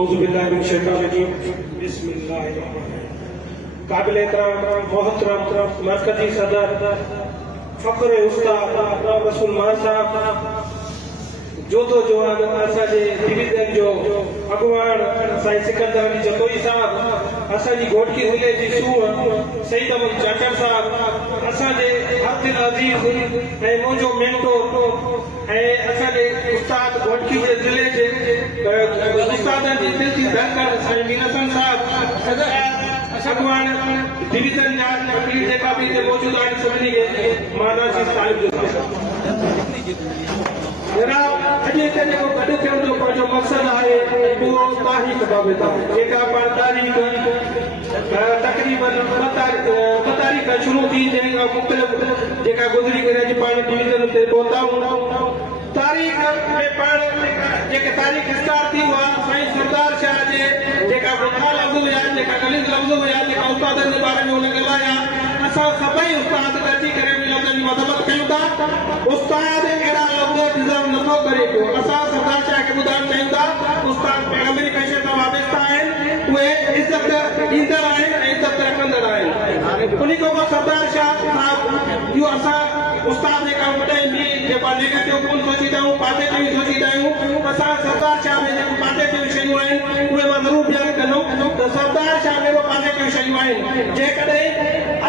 औज़ुबिल्लाहिमिनश्शैतानिर्रजीम बिस्मिल्लाहिर्रहमानिर्रहीम। काबिल एहतराम मोहतरम मरकजी सदर फख्र उस्ताद रसूल मान साहब जोतो जो असांजे डिवीजन जो अॻुवाण साईं सिकंदर अली जतोई साहब, असांजी घोटकी ज़िले जी सूह सईद अहमद जाकर साहब, असांजे अब्दुल अज़ीज़ ऐं मुंहिंजो मेंटोर ऐं असांजे उस्ताद घोटकी जे ज़िले जे उस्तादनि जी दिलि जी धड़कन साईं मीरसन साहब, अॻुवाण डिवीजन जा तकलीफ़ जेका बि हिते मौजूदु आहिनि सभिनी खे माना जी तारीफ़ जो जनाब अॼु हिते जेको गॾु थियण जो पंहिंजो मक़सदु आहे उहो तारीख़ बाबति आहे। जेका पाण तारीख़ तक़रीबन ॿ तारीख़ शुरू थी, जंहिं खां मुख़्तलिफ़ जेका गुज़री करे अॼु पाण डिवीज़न ते पहुता आहियूं। तारीख़ में पाण जेके तारीख़ स्टार्ट थी हुआ साईं सरदार शाह जे जेका बुखा लफ़्ज़ हुया, जेका गलीज़ लफ़्ज़ हुया, जेका उस्तादनि जे बारे में हुन ॻाल्हाया, असां सभई उस्ताद अची करे उन लफ़्ज़नि जी मज़म्मत कयूं था। उस्ताद अहिड़ा लफ़्ज़ डिज़र्व नथो करे पियो। असां सरदार शाह खे ॿुधाइणु चाहियूं था उस्ताद पैगम्बरी पैसे सां वाबस्ता आहिनि, उहे इज़त ॾींदड़ आहिनि ऐं इज़त रखंदड़ आहिनि। उन खां पोइ सरदार शाह साहब इहो असां उस्ताद जेका ॿुधाइनि बि जेका नेगेटिव कोन सोचींदा आहियूं, पॉज़िटिव सोचींदा आहियूं। असां सरदार शाह में जेको पॉज़िटिव शयूं आहिनि उहे मां ज़रूरु बयानु कंदुमि त सरदार शाह में उहे पॉज़िटिव शयूं आहिनि। जेकॾहिं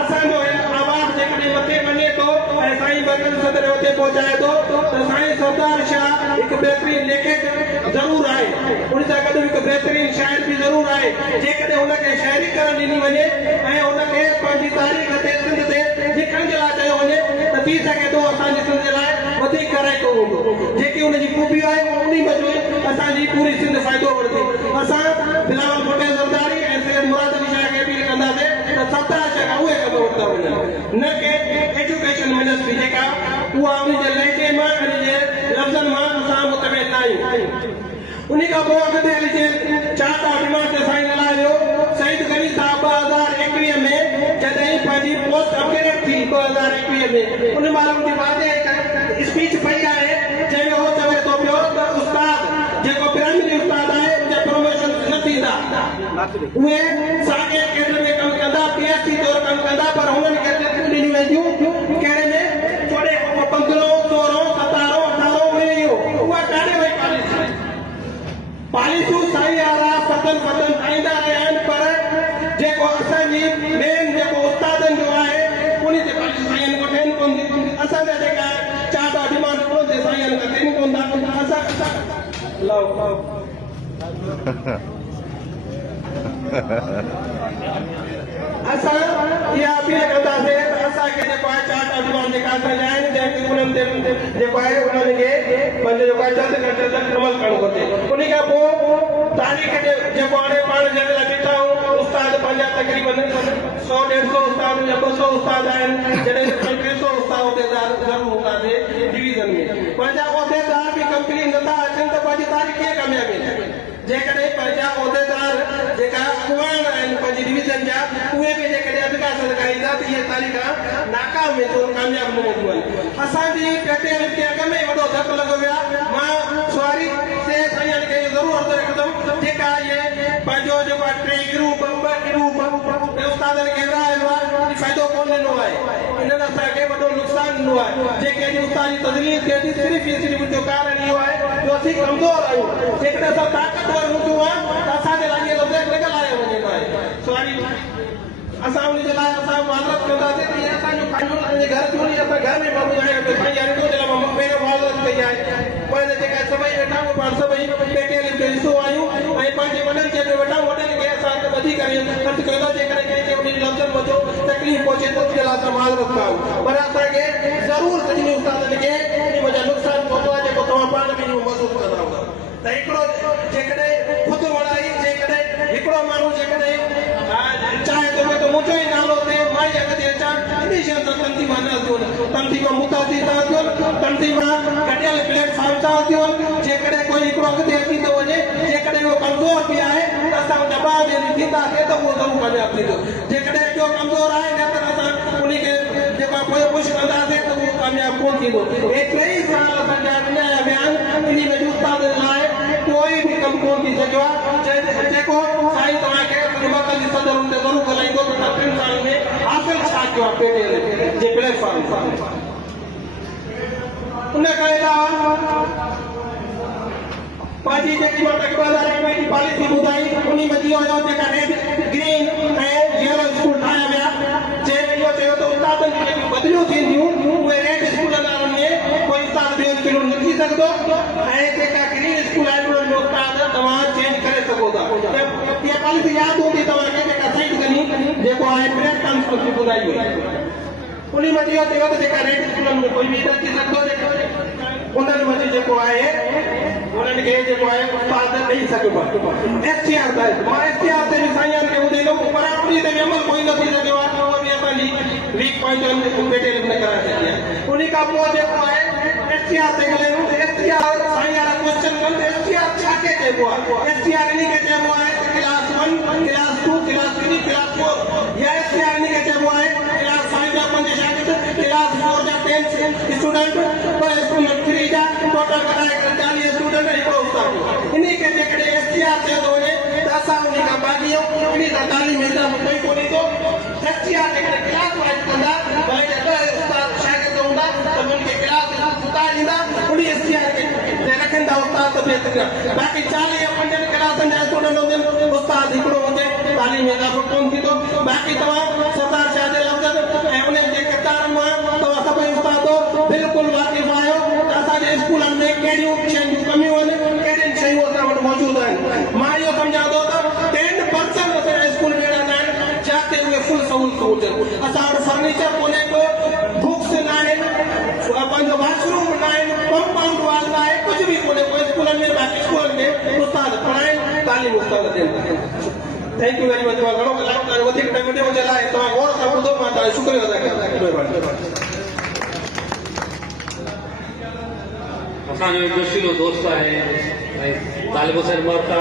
असांजो आवाज़ जेकॾहिं मथे वञे थो ऐं साईं बरकत सदर हुते पहुचाए थो त साईं सरदार शाह हिकु बहितरीन लेखक ज़रूरु आहे, उन सां गॾु हिकु बहितरीन शाइर बि ज़रूरु आहे। जेकॾहिं हुनखे शाइरी करणु ॾिनी वञे ऐं हुनखे पंहिंजी तारीख़ ते सिंध ते लिखण जे लाइ चयो वञे त थी सघे थो असांजी सिंध जे लाइ वधीक कराइतो हूंदो। जेकी हुनजी खूबी आहे उन में असांजी पूरी सिंध फ़ाइदो वठे। असां बिलावल भुट्टो ज़रदारी ऐं सैयद मुराद अली शाह खे अपील कंदासीं त सरदार शाह उहे कम वठंदा वञनि, न के एजुकेशन मिनिस्ट्री जेका उहा उन जे लहजे मां उन जे लफ़्ज़नि मां असां मुतमिल न आहियूं। उन खां पोइ अॻिते हलिजे 4 डिमांड ते साईं ॻाल्हायो सईद गनी साहब 2021 में जॾहिं पंहिंजी पोस्ट अपग्रेड थी 2021 में उन महिल उनजी वादे स्पीच पई आहे जंहिंमें उहो चवे थो पियो त उस्ताद जेको प्राइमरी उस्ताद आहे उनजा प्रमोशन न थींदा, उहे साॻे केंद्र में कमु कंदा, PhD तौरु कमु कंदा, पर हुननि खे ॾिनियूं वेंदियूं कहिड़े में 15, 16, 17, 18 उणिवीह उहा काॾे वई पॉलिसियूं साईं वारा पतन ठाहींदा रहिया आहिनि, पर जेको असांजी मेन जेको उस्तादनि जो आहे उन ते पॉलिसी साईं को ठहनि कोन थी। असांजा जेका 4 डिमांड कोन ते साईं खे थियनि कोन था। असां इहा अपील कंदासीं त असांखे जेको आहे 4 डिमांड जेका असांजा आहिनि जंहिंखे उन्हनि ते जेको आहे उन्हनि खे पंहिंजो जेको आहे जल्द खां जल्द अमल करणु घुरिजे। उन खां पोइ तारीख़ जेको हाणे पाण जंहिं महिल बीठा आहियूं उस्ताद पंहिंजा तक़रीबन 100-150 उस्ताद या 200 उस्ताद आहिनि, जॾहिं 300 उस्ताद उहिदेदार ज़रूरु हूंदासीं डिवीज़न में। पंहिंजा उहिदेदार बि कंपनी नथा अचनि त पंहिंजी तारीख़ कीअं कामयाबी जेकॾहिं पंहिंजा उहिदेदार जेका अॻुवान आहिनि पंहिंजी डिवीज़न जा उहे बि जेकॾहिं अधका सदका ईंदा त इहे तारीख़ नाकाम वेंदियूं, कामयाब न वेंदियूं आहिनि। असांजी पेटेल खे अॻ में वॾो धकु लॻो वियो आहे। मां सवारी से साईं खे ज़रूरु अर्ज़ु रखंदुमि जेका इहे पंहिंजो जेको आहे 3 ग्रुप 2 ग्रुप उस्तादनि खे विराहियो आहे, फ़ाइदो कोन ॾिनो आहे, इन्हनि असांखे वॾो नुक़सानु ॾिनो आहे। जेके अॼु उस्ताद जी तज़लील थिए थी सिर्फ़ु जो कारण इहो आहे जो असीं कमज़ोर आहियूं। जेकॾहिं असां ताक़तवर हूंदियूं त असांजे लाइ इहे लफ़्ज़ न ॻाल्हायो वञे आहे। सवारी असां उन जे लाइ असां माज़रत कंदासीं त इहे असांजो पंहिंजो पंहिंजे घर जो ई असां घर में माण्हू आहियूं त साईं यानी जे लाइ मां पहिरियों माज़रत कई आहे। पोइ जेका सभई वेठा आहियूं पाण सभई पेटेल जो हिसो आहियूं ऐं पंहिंजे वॾनि खे बि वेठा वॾनि खे असां वधीक ख़र्चु कंदा जेकॾहिं कंहिंखे उन लफ़्ज़नि में जो तकलीफ़ पहुचे त उन जे लाइ असां माज़रत कयूं, पर असांखे ज़रूरु सभिनी उस्तादनि खे इन वजह नुक़सानु पहुतो आहे जेको तव्हां पाण बि महसूसु कंदा हूंदा। त हिकिड़ो जेकॾहिं ख़ुदि वणाई जेकॾहिं हिकिड़ो माण्हू जेकॾहिं चाहे थो त मुंहिंजो ई नालो थिए मां ई अॻिते अचां, इन शइ सां तंज़ीमां न थियूं, तंज़ीमां मुतादी था थियूं, तंज़ीमां गॾियल प्लेटफॉर्म था थियूं। जेकॾहिं कोई हिकिड़ो अॻिते अची थो वञे, जेकॾहिं उहो कमज़ोर बि आहे त असां दॿाउ में थींदासीं त उहो ज़रूरु कामयाबु थींदो। जेकॾहिं ॿियो कमज़ोर आहे न त असां उनखे जेको पोइ पुश कंदासीं त उहो कामयाबु कोन थींदो। एतिरे ई साल असांजा इन में उस्तादनि लाइ कोई बि कमु कोन थी सघियो आहे। जेको साईं तव्हांखे मर्कज़ी सदर हुन ते ज़रूरु ॻाल्हाईंदो त 3 सालनि में हासिल छा कयो आहे पेटेल जे प्लेटफॉर्म सां। उन खां अलावा पंहिंजी जेकी मां 2021 जी पॉलिसी ॿुधाई उन में इहो हुयो जेका रेड ग्रीन ऐं येलो स्कूल ठाहिया विया। जंहिं इहो चयो त उस्तादनि जी जेकियूं बदिलियूं थींदियूं उहे रेड स्कूलनि वारनि में कोई उस्ताद ॿियो स्कूल लिखी सघंदो ऐं जेका ग्रीन स्कूल आहिनि उन्हनि में उस्ताद तव्हां चेंज करे सघो था। इहा पॉलिसी यादि हूंदी तव्हांखे जेका साइड कनी जेको आहे प्रेस कॉन्फ्रेंस में ॿुधाई हुई। उन में इहो चयो त जेका रेड स्कूलनि में कोई बि अची सघंदो उन्हनि में जेको आहे उन्हनि खे जेको आहे उस्ताद ॾेई सघिबो एसटीआर मां एसटीआर ते बि साईंनि खे ॿुधाईंदुमि पर उन ते बि अमल कोई न थी सघियो आहे उहो बि असांजी वीक पॉइंट पेटेल न कराए सघी आहे। उन खां पोइ जेको आहे एसटीआर ते ॻाल्हायूं त एसटीआर साईं वारा क्वेश्चन कनि त एसटीआर छा खे चइबो आहे। एसटीआर इन खे चइबो आहे क्लास 1 क्लास 2 क्लास 3 क्लास 4 या एसटीआर इन खे चइबो आहे क्लास 5 जा 5 शागिर्द क्लास 4 जा 10 स्टूडेंट पर स्कूल 3 जा टोटल कराए 40 स्टूडेंट हिकिड़ो उस्ताद। इन खे जेकॾहिं एसटीआर चयो थो वञे त असां उन खां भाॻी आहियूं उन सां तालीम इज़ाफ़ो कोई कोन थो। एसटीआर जेकॾहिं क्लास वाइज कंदा भले 10 उस्ताद शागिर्द हूंदा त उन्हनि खे क्लास उतारींदा उन एसटीआर खे रखंदा उस्ताद बाक़ी 40 या 50 क्लासनि जा स्टूडेंट हूंदा उस्ताद हिकिड़ो हुजे तालीम इज़ाफ़ो कोन थींदो। बाक़ी तव्हां सरदार शाह जे लफ़्ज़ ऐं उन्हनि जे किरदारनि मां तव्हां सभई उस्ताद बिल्कुलु वाक़िफ़ आहियो त असांजे स्कूलनि में कहिड़ियूं शयूं कमियूं आहिनि कहिड़ियूं शयूं असां वटि मौजूदु आहिनि। मां इहो सम्झां थो त 10% असांजा स्कूल अहिड़ा न आहिनि जिते उहे फुल सहूलियतूं हुजनि। असां वटि फर्नीचर कोन्हे को बुक्स न आहिनि पंहिंजो वॉशरूम न आहिनि कंपाउंड वॉल न आहे कुझु बि कोन्हे को स्कूलनि में बाक़ी स्कूलनि में उस्ताद पढ़ाइनि तालीम उस्ताद ॾियनि। Thank you very much. मां घणो ॻाल्हायो वधीक टाइम ॾियो जे लाइ तव्हां गौर सां ॿुधो मां तव्हांजो शुक्रिया अदा कयां। असांजो हिकु जोशीलो दोस्त आहे तालिब हुसैन मर्ता